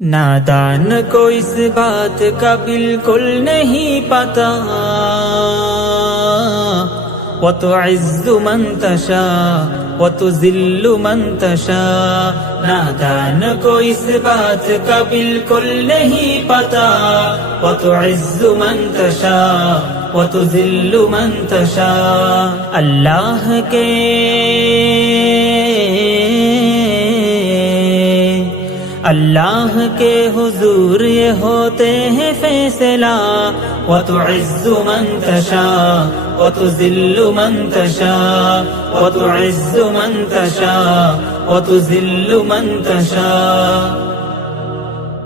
نادان کو اس بات کا بالکل نہیں پتا، وَتُعِزُّ مَن تَشَاءُ وَتُذِلُّ مَن تَشَاءُ۔ نادان کو اس بات کا بالکل نہیں پتا، وَتُعِزُّ مَن تَشَاءُ وَتُذِلُّ مَن تَشَاءُ۔ اللہ کے حضور یہ ہوتے ہیں فیصلہ، وَتُعِزُّ مَن تَشَاءُ وَتُذِلُّ مَن تَشَاءُ، وَتُعِزُّ مَن تَشَاءُ وَتُذِلُّ مَن تَشَاءُ۔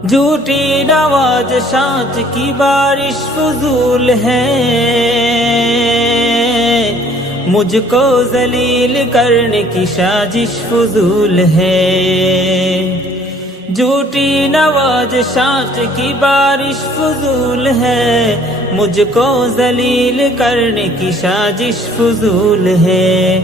جھوٹی نوازشات کی بارش فضول ہے، مجھ کو ذلیل کرنے کی سازش فضول ہے۔ جھوٹی نوازشات کی بارش فضول ہے، مجھ کو ذلیل کرنے کی سازش فضول ہے۔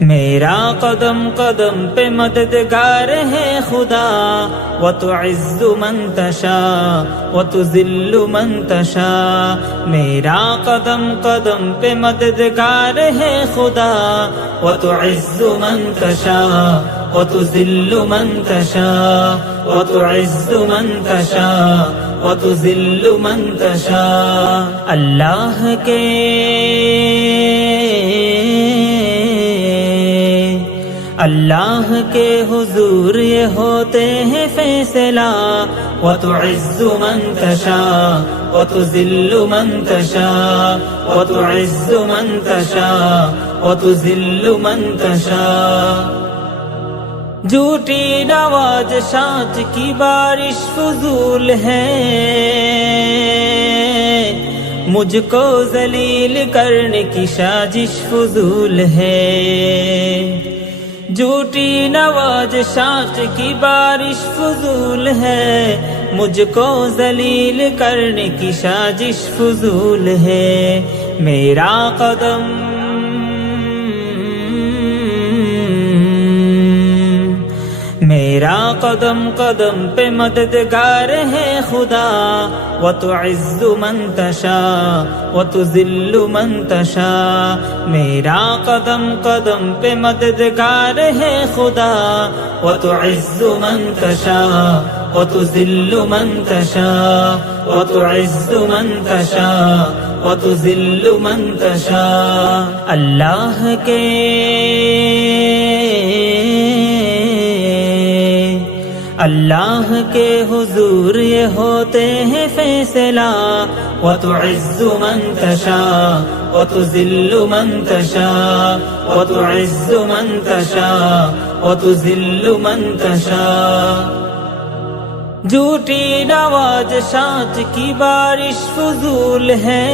میرا قدم قدم پہ مددگار ہے خدا، وَتُعِزُّ مَن تَشَاءُ وَتُذِلُّ مَن تَشَاءُ۔ میرا قدم قدم پہ مددگار ہے خدا، وَتُعِزُّ مَن تَشَاءُ وَتُذِلُّ مَن تَشَاءُ، وَتُعِزُّ مَن تَشَاءُ وَتُذِلُّ مَن تَشَاءُ۔ اللہ کے حضور یہ ہوتے ہیں فیصلہ، وَتُعِزُّ مَن تَشَاءُ وَتُذِلُّ مَن تَشَاءُ، وَتُعِزُّ مَن تَشَاءُ وَتُذِلُّ مَن تَشَاءُ۔ جھوٹی نوازشات کی بارش فضول ہے، مجھ کو ذلیل کرنے کی سازش فضول ہے۔ جھوٹی نوازشات کی بارش فضول ہے، مجھ کو ذلیل کرنے کی سازش فضول ہے۔ میرا قدم قدم پہ مددگار ہے خدا، وَتُعِزُّ مَن تَشَاءُ وَتُذِلُّ مَن تَشَاءُ۔ میرا قدم قدم پہ مددگار ہے خدا، وَتُعِزُّ مَن تَشَاءُ وَتُذِلُّ مَن تَشَاءُ، وَتُعِزُّ مَن تَشَاءُ وَتُذِلُّ مَن تَشَاءُ۔ اللہ کے حضور یہ ہوتے ہیں فیصلہ، وَتُعِزُّ مَن تَشَاءُ وَتُذِلُّ مَن تَشَاءُ، وَتُعِزُّ مَن تَشَاءُ وَتُذِلُّ مَن تَشَاءُ۔ جھوٹی نوازشات کی بارش فضول ہے،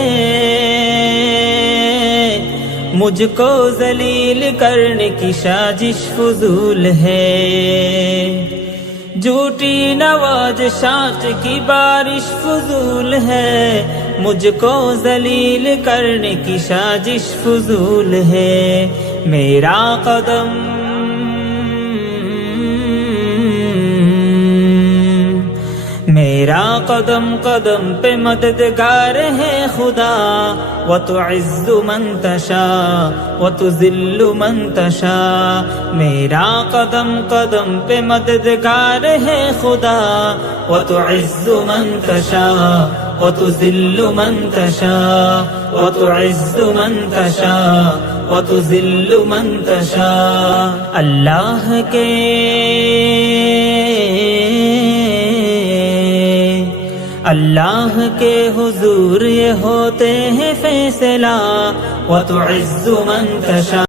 مجھ کو ذلیل کرنے کی سازش فضول ہے۔ جھوٹی نوازشات کی بارش فضول ہے، مجھ کو ذلیل کرنے کی سازش فضول ہے۔ میرا قدم قدم پہ مددگار ہے خدا، وَتُعِزُّ مَن تَشَاءُ وَتُذِلُّ مَن تَشَاءُ۔ میرا قدم قدم پہ مددگار ہے خدا، وَتُعِزُّ مَن تَشَاءُ وَتُذِلُّ مَن تَشَاءُ، وَتُعِزُّ مَن تَشَاءُ وَتُذِلُّ مَن تَشَاءُ۔ اللہ کے حضور یہ ہوتے ہیں فیصلہ، وَتُعِزُّ مَن تَشَاءُ